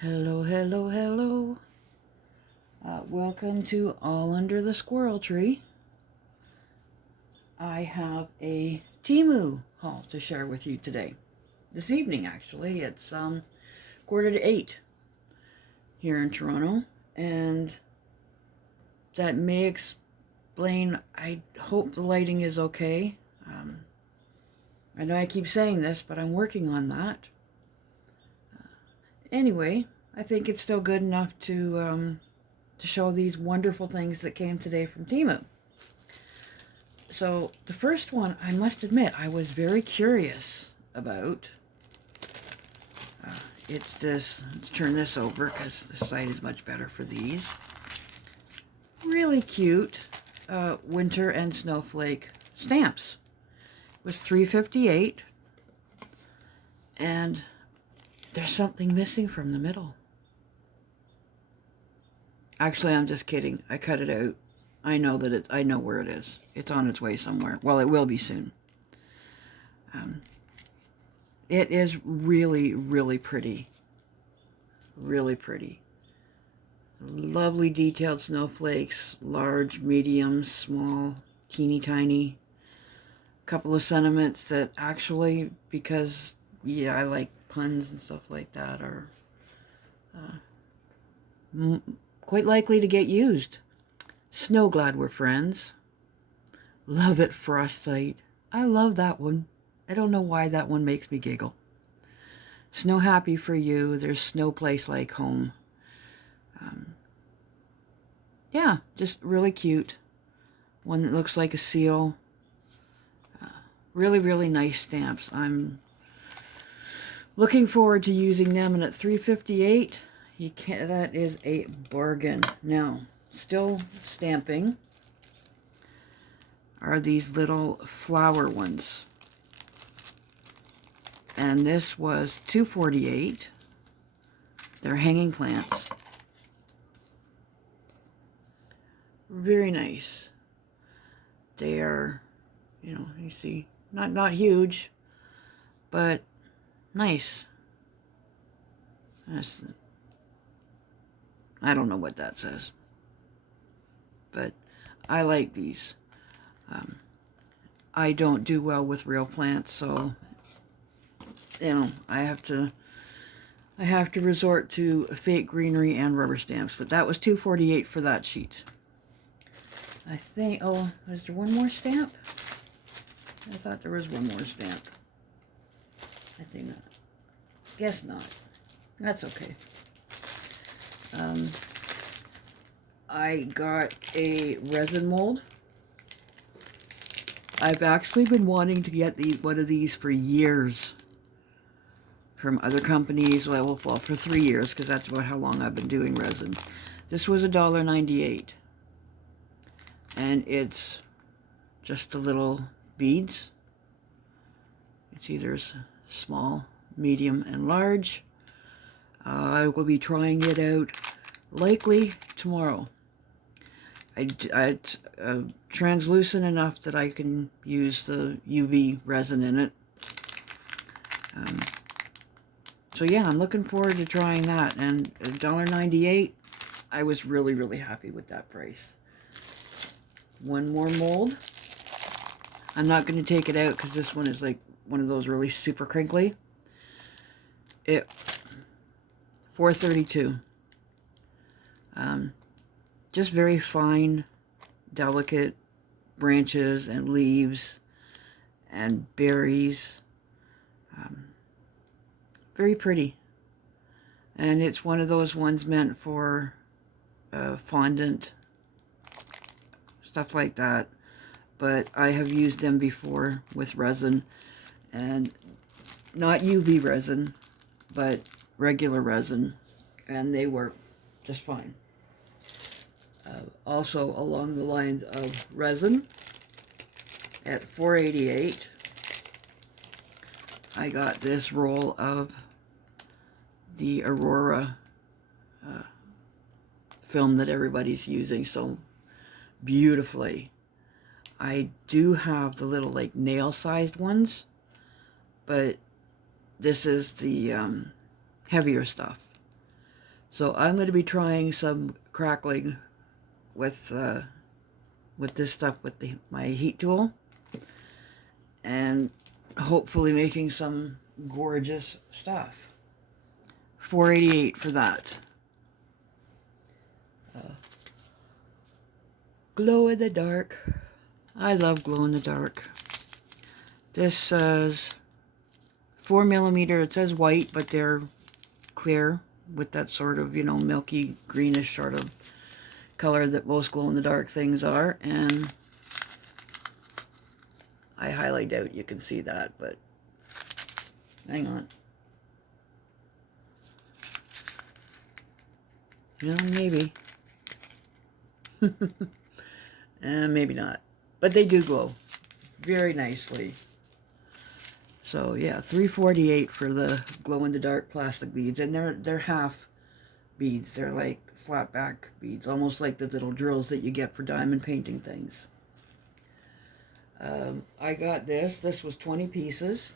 Hello, hello, hello. Welcome to All Under the Squirrel Tree. I have a Temu haul to share with you today. This evening, actually. It's 7:45 here in Toronto. And that may explain, I hope the lighting is okay. I know I keep saying this, but I'm working on that. Anyway, I think it's still good enough to show these wonderful things that came today from Temu. So the first one, I must admit, I was very curious about. It's this, let's turn this over because the site is much better for these. Really cute winter and snowflake stamps. It was $3.58, and there's something missing from the middle. Actually, I'm just kidding. I cut it out. I know where it is. It's on its way somewhere. Well, it will be soon. It is really, really pretty. Really pretty. Lovely detailed snowflakes. Large, medium, small, teeny tiny. Couple of sentiments that actually, because, yeah, I like puns and stuff like that, are quite likely to get used. Snow glad we're friends. Love it, frostbite. I love that one. I don't know why that one makes me giggle. Snow happy for you. There's snow place like home. Yeah, just really cute. One that looks like a seal. Really, really nice stamps. I'm looking forward to using them. And at $3.58, that is a bargain. Now, still stamping are these little flower ones. And this was $2.48. They're hanging plants. Very nice. They are, you see, not huge, but nice. I don't know what that says, but I like these. I don't do well with real plants, so I have to resort to fake greenery and rubber stamps. But that was $2.48 for that sheet. I think, oh, is there one more stamp? I thought there was one more stamp. I think not. Guess not. That's okay. I got a resin mold. I've actually been wanting to get one of these for years from other companies. Well, for 3 years, because that's about how long I've been doing resin. This was $1.98. And it's just the little beads. It's either small, medium, and large. I will be trying it out likely tomorrow. It's translucent enough that I can use the UV resin in it. So yeah, I'm looking forward to trying that. And $1.98, I was really, really happy with that price. One more mold. I'm not going to take it out because this one is like one of those really super crinkly. $4.32. Just very fine, delicate branches and leaves and berries. Very pretty. And it's one of those ones meant for fondant, stuff like that. But I have used them before with resin, and not UV resin, but regular resin, and they work just fine. Also along the lines of resin, at $4.88, I got this roll of the Aurora film that everybody's using so beautifully. I do have the little like nail-sized ones, but this is the heavier stuff. So I'm going to be trying some crackling with this stuff with my heat tool, and hopefully making some gorgeous stuff. $4.88 for that. Glow in the dark. I love glow in the dark. This says 4mm. It says white, but they're clear with that sort of, you know, milky greenish sort of color that most glow in the dark things are. And I highly doubt you can see that, but hang on. You know, maybe. Maybe not. But they do glow very nicely. So yeah, $3.48 for the glow-in-the-dark plastic beads. And they're half beads. They're like flat back beads, almost like the little drills that you get for diamond painting things. I got this. This was 20 pieces.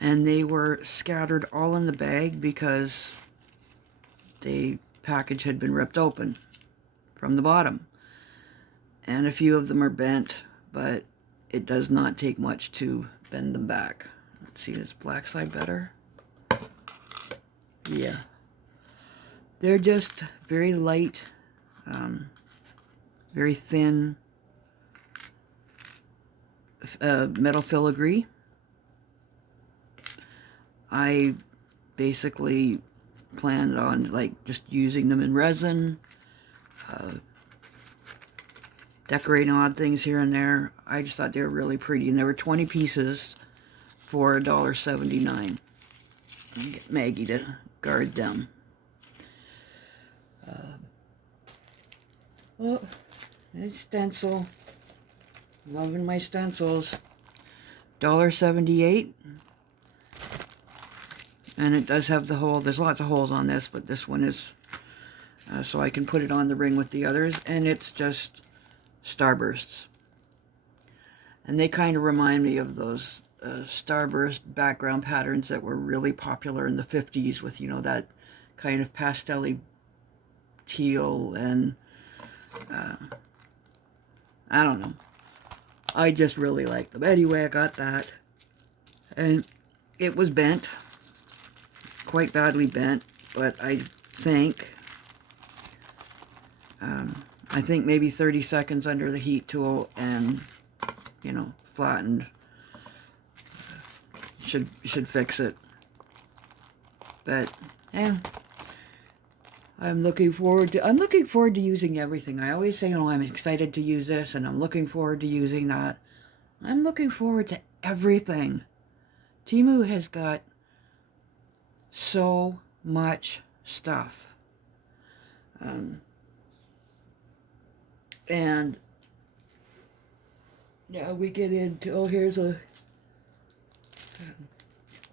And they were scattered all in the bag because the package had been ripped open from the bottom. And a few of them are bent, but it does not take much to bend them back. Let's see, this black side better? Yeah. They're just very light, very thin metal filigree. I basically planned on like just using them in resin, decorating odd things here and there. I just thought they were really pretty, and there were 20 pieces for $1.79. Get Maggie to guard them. Oh, this stencil. Loving my stencils. $1.78. And it does have the hole. There's lots of holes on this, but this one is so I can put it on the ring with the others. And it's just starbursts. And they kind of remind me of those starburst background patterns that were really popular in the 50s with, you know, that kind of pastel-y teal and I don't know. I just really like them. Anyway, I got that. And it was bent. Quite badly bent, but I think maybe 30 seconds under the heat tool and, you know, flattened should fix it. But yeah, I'm looking forward to using everything. I always say, oh, I'm excited to use this, and I'm looking forward to using that. I'm looking forward to everything. Temu has got so much stuff. And yeah, we get into, oh, here's a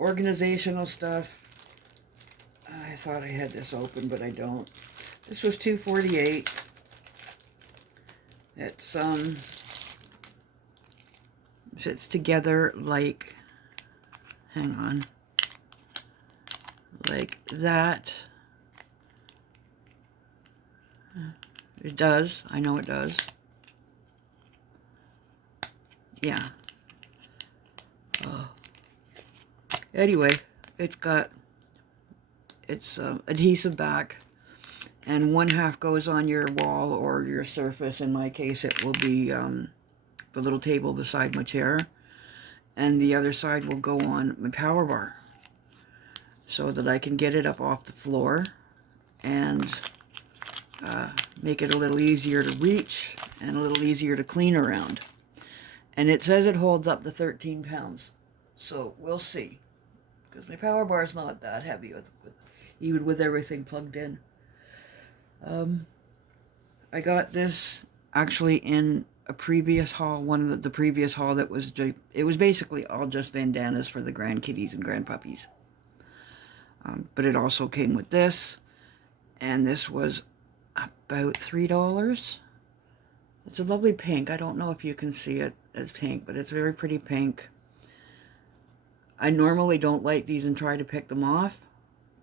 organizational stuff. I thought I had this open, but I don't. This was $2.48. It's fits together like, hang on, like that. It does. I know it does. Yeah. Anyway, it's got its adhesive back, and one half goes on your wall or your surface. In my case, it will be the little table beside my chair, and the other side will go on my power bar so that I can get it up off the floor and make it a little easier to reach and a little easier to clean around. And it says it holds up to 13 pounds. So we'll see. Because my power bar is not that heavy, even with everything plugged in. I got this actually in a previous haul, one of the previous haul that was, it was basically all just bandanas for the grandkitties and grandpuppies. But it also came with this, and this was about $3. It's a lovely pink. I don't know if you can see it as pink, but it's very pretty pink. I normally don't like these and try to pick them off,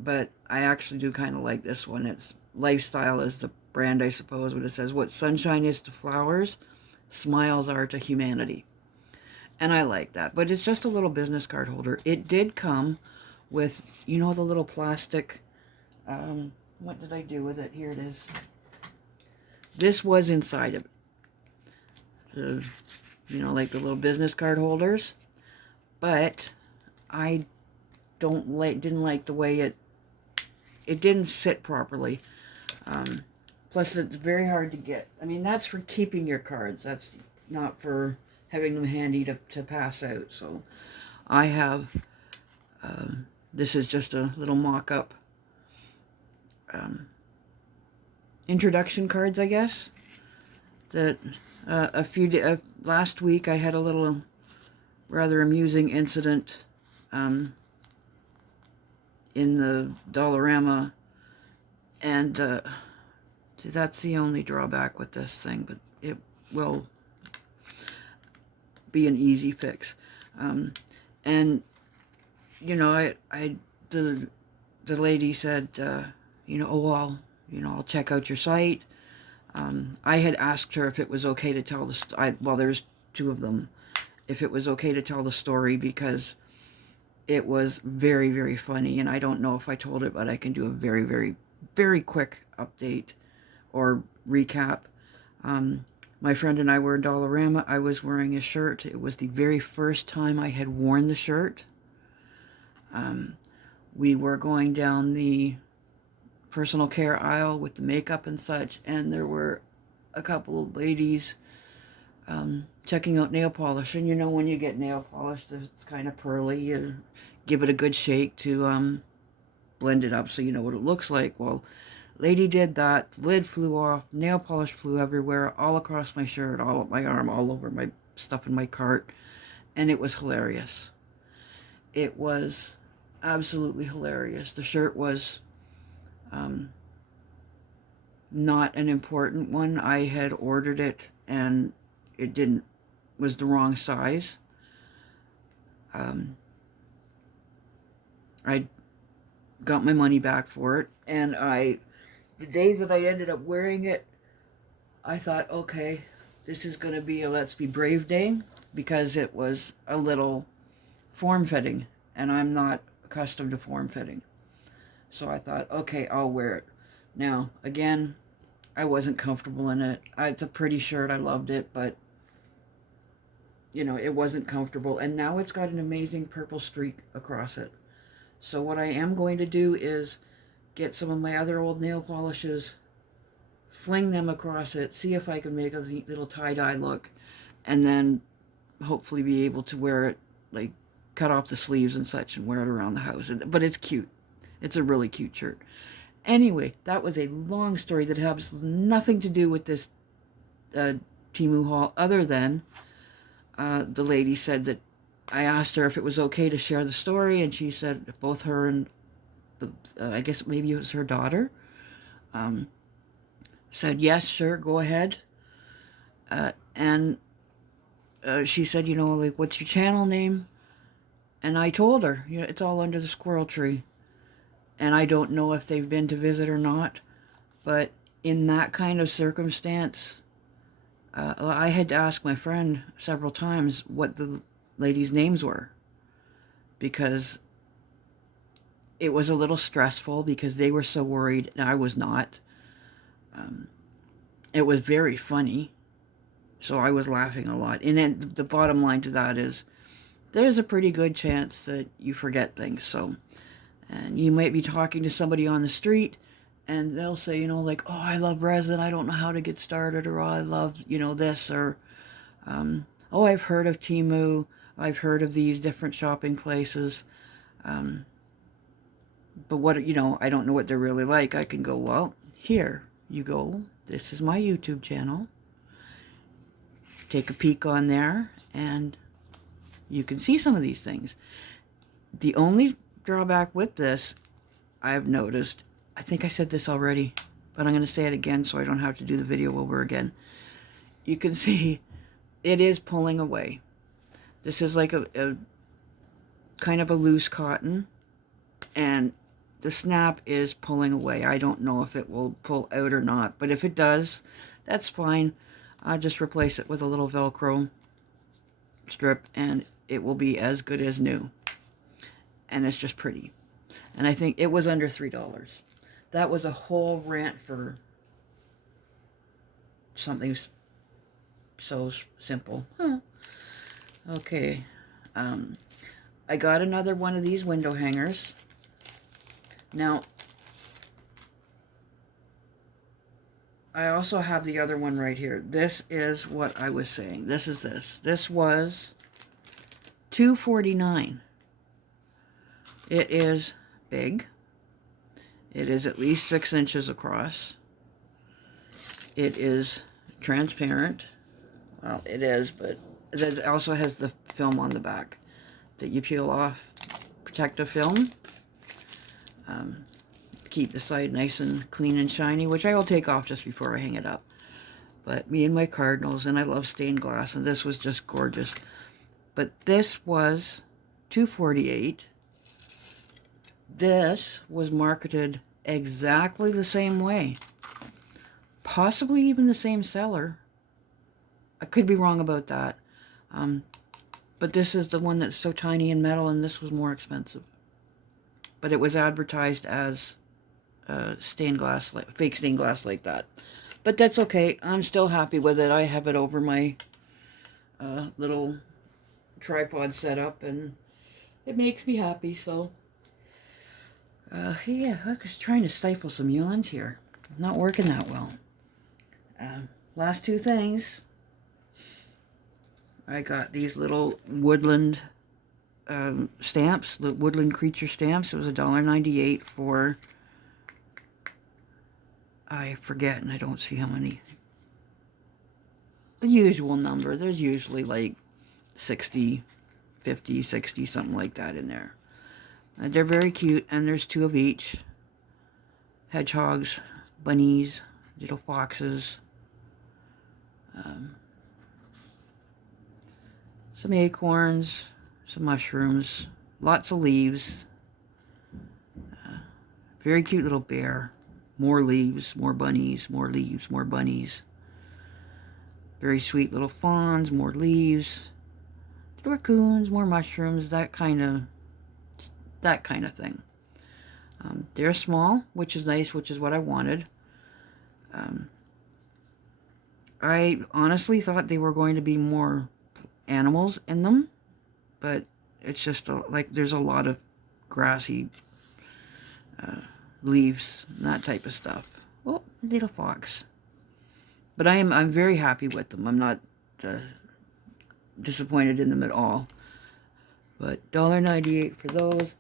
but I actually do kind of like this one. It's Lifestyle is the brand, I suppose, but it says, what sunshine is to flowers, smiles are to humanity. And I like that, but it's just a little business card holder. It did come with, you know, the little plastic, what did I do with it? Here it is. This was inside of it. The, you know, like the little business card holders. But I didn't like the way it didn't sit properly. Plus, it's very hard to get. I mean, that's for keeping your cards. That's not for having them handy to pass out. So I have, this is just a little mock-up introduction cards, I guess. That last week I had a little rather amusing incident in the Dollarama, and see, that's the only drawback with this thing, but it will be an easy fix. And you know, the lady said, you know, oh, I'll check out your site. I had asked her if it was okay to tell well, there's two of them, if it was okay to tell the story, because it was very, very funny, and I don't know if I told it, but I can do a very, very, very quick update or recap. My friend and I were in Dollarama. I was wearing a shirt. It was the very first time I had worn the shirt. We were going down the personal care aisle with the makeup and such, and there were a couple of ladies checking out nail polish. And you know, when you get nail polish, it's kind of pearly. You give it a good shake to blend it up so you know what it looks like. Well, lady did that. The lid flew off. Nail polish flew everywhere, all across my shirt, all up my arm, all over my stuff in my cart. And it was hilarious. It was absolutely hilarious. The shirt was not an important one. I had ordered it and it was the wrong size. I got my money back for it, and the day that I ended up wearing it, I thought, okay, this is going to be a Let's Be Brave day, because it was a little form-fitting, and I'm not accustomed to form-fitting. So I thought, okay, I'll wear it. Now, again, I wasn't comfortable in it. It's a pretty shirt. I loved it, but, you know, it wasn't comfortable. And now it's got an amazing purple streak across it. So what I am going to do is get some of my other old nail polishes, fling them across it, see if I can make a neat little tie-dye look, and then hopefully be able to wear it, like cut off the sleeves and such and wear it around the house. But it's cute. It's a really cute shirt. Anyway, that was a long story that has nothing to do with this Temu haul, other than the lady said that I asked her if it was okay to share the story, and she said both her and I guess maybe it was her daughter, said, yes, sure, go ahead. And she said, you know, like, what's your channel name? And I told her, you know, it's all under the squirrel tree. And I don't know if they've been to visit or not, but in that kind of circumstance, I had to ask my friend several times what the ladies' names were, because it was a little stressful, because they were so worried and I was not. It was very funny, so I was laughing a lot. And then the bottom line to that is, there's a pretty good chance that you forget things. So, and you might be talking to somebody on the street, and they'll say, you know, like, oh, I love resin, I don't know how to get started, or oh, I love, you know, this, or oh, I've heard of Temu, I've heard of these different shopping places, but what, you know, I don't know what they're really like. I can go, well, here you go, this is my YouTube channel, take a peek on there, and you can see some of these things. The only drawback with this, I've noticed, I think I said this already, but I'm going to say it again so I don't have to do the video over again. You can see it is pulling away. This is like a kind of a loose cotton, and the snap is pulling away. I don't know if it will pull out or not, but if it does, that's fine. I'll just replace it with a little Velcro strip and it will be as good as new. And it's just pretty. And I think it was under $3. That was a whole rant for something so simple. Huh. Okay. I got another one of these window hangers. Now, I also have the other one right here. This is what I was saying. This is this. This was $2.49. It is big. It is at least 6 inches across. It is transparent. Well, it is, but it also has the film on the back that you peel off. Protective film. Keep the side nice and clean and shiny, which I will take off just before I hang it up. But me and my cardinals, and I love stained glass, and this was just gorgeous. But this was $2.48. This was marketed exactly the same way. Possibly even the same seller. I could be wrong about that. But this is the one that's so tiny in metal, and this was more expensive. But it was advertised as stained glass, like fake stained glass like that. But that's okay. I'm still happy with it. I have it over my little tripod setup, and it makes me happy. So, yeah, I was trying to stifle some yawns here. Not working that well. Last two things. I got these little woodland stamps, the woodland creature stamps. It was $1.98 for, I forget, and I don't see how many. The usual number. There's usually like 60, 50, 60, something like that in there. They're very cute, and there's 2 of each. Hedgehogs, bunnies, little foxes. Some acorns, some mushrooms, lots of leaves. Very cute little bear. More leaves, more bunnies, more leaves, more bunnies. Very sweet little fawns, more leaves. Raccoons, more mushrooms, that kind of thing. They're small, which is nice, which is what I wanted. I honestly thought they were going to be more animals in them, but it's just like there's a lot of grassy leaves and that type of stuff. Oh, little fox. But I'm very happy with them. I'm not disappointed in them at all. But $1.98 for those.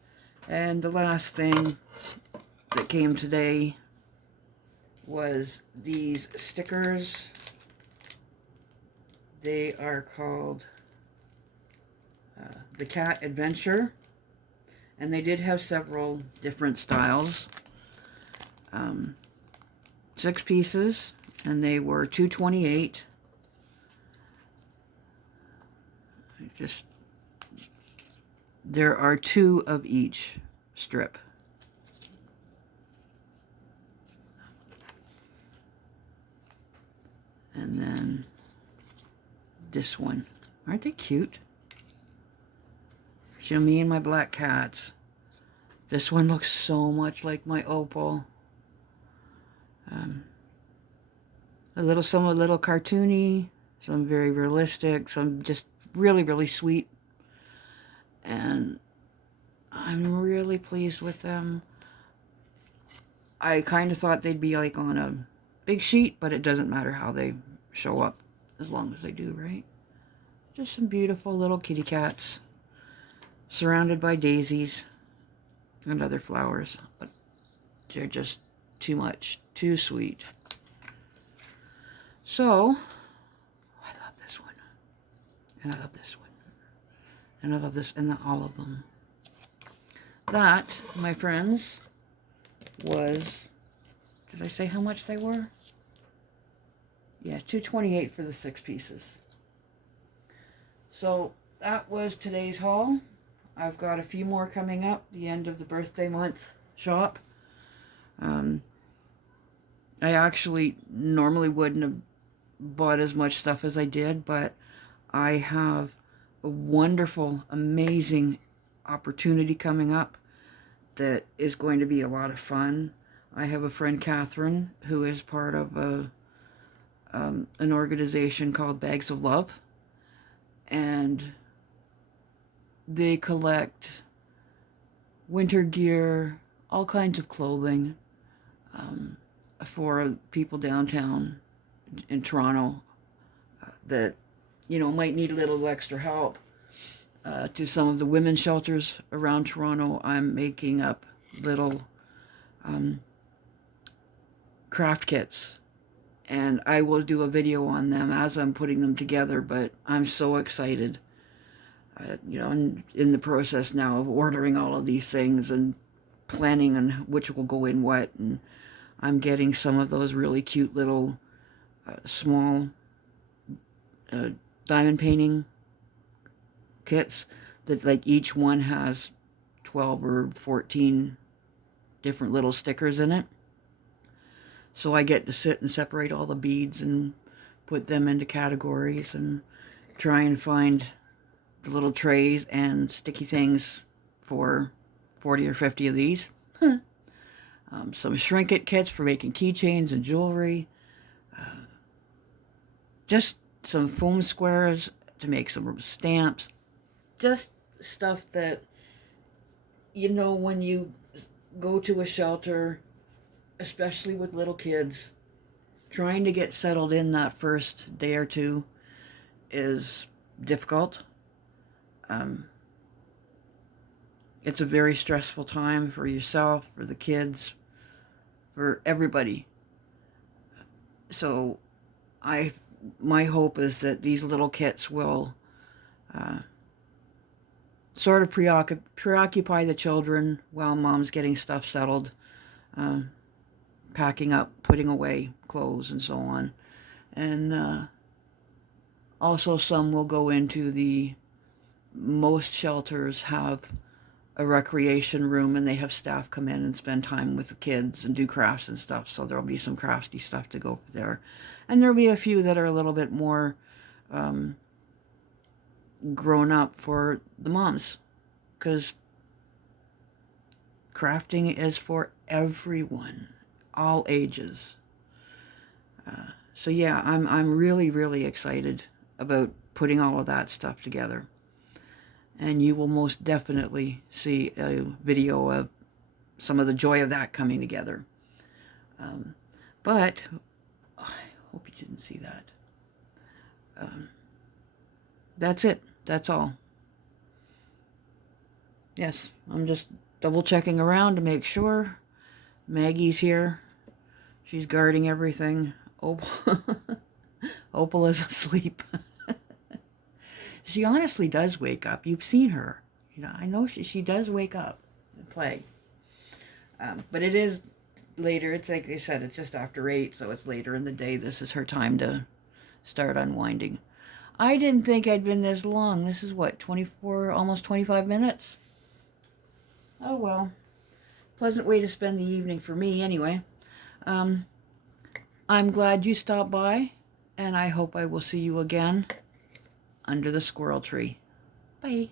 And the last thing that came today was these stickers. They are called the Cat Adventure, and they did have several different styles. 6 pieces, and they were $2.28. There are 2 of each strip. And then this one. Aren't they cute? You know, me and my black cats. This one looks so much like my opal. Some a little cartoony, some very realistic, some just really, really sweet. And I'm really pleased with them. I kind of thought they'd be like on a big sheet, but it doesn't matter how they show up as long as they do, right? Just some beautiful little kitty cats surrounded by daisies and other flowers, but they're just too much, too sweet. So, I love this one, and I love this one, and I love this, and all of them. That, my friends, was, did I say how much they were? Yeah, $2.28 for the 6 pieces. So, that was today's haul. I've got a few more coming up, the end of the birthday month shop. I actually normally wouldn't have bought as much stuff as I did, but I have a wonderful, amazing opportunity coming up that is going to be a lot of fun. I have a friend, Catherine, who is part of an organization called Bags of Love, and they collect winter gear, all kinds of clothing, for people downtown in Toronto that, you know, might need a little extra help. To some of the women's shelters around Toronto, I'm making up little craft kits, and I will do a video on them as I'm putting them together, but I'm so excited. You know, in the process now of ordering all of these things and planning on which will go in what, and I'm getting some of those really cute little small diamond painting kits that, like, each one has 12 or 14 different little stickers in it. So I get to sit and separate all the beads and put them into categories and try and find the little trays and sticky things for 40 or 50 of these. Some shrink-it kits for making keychains and jewelry. Just some foam squares to make some stamps. Just stuff that, you know, when you go to a shelter, especially with little kids, trying to get settled in that first day or two is difficult. It's a very stressful time for yourself, for the kids, for everybody. So my hope is that these little kits will sort of preoccupy the children while mom's getting stuff settled, packing up, putting away clothes and so on. And also some will go into most shelters have a recreation room, and they have staff come in and spend time with the kids and do crafts and stuff. So there'll be some crafty stuff to go there. And there'll be a few that are a little bit more grown up for the moms, because crafting is for everyone, all ages. So yeah, I'm really, really excited about putting all of that stuff together. And you will most definitely see a video of some of the joy of that coming together. But I hope you didn't see that. That's it. That's all. Yes, I'm just double checking around to make sure. Maggie's here. She's guarding everything. Opal is asleep. She honestly does wake up. You've seen her. You know, I know she does wake up and play. But it is later. It's like they said, it's just after 8, so it's later in the day. This is her time to start unwinding. I didn't think I'd been this long. This is what, 24, almost 25 minutes? Oh well. Pleasant way to spend the evening for me anyway. I'm glad you stopped by, and I hope I will see you again under the squirrel tree. Bye.